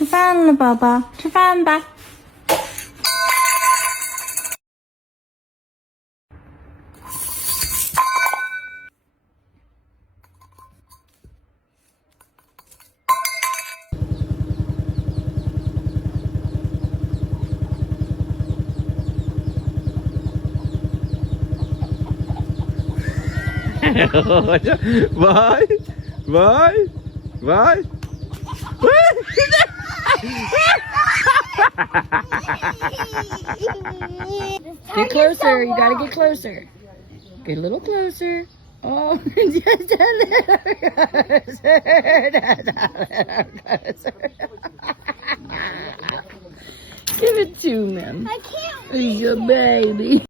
吃饭了，宝宝，吃饭吧。Vai, vai, vai. Get closer. You gotta get closer. Get a little closer. Oh, just a little closer. Give it to him. I can't. He's your baby.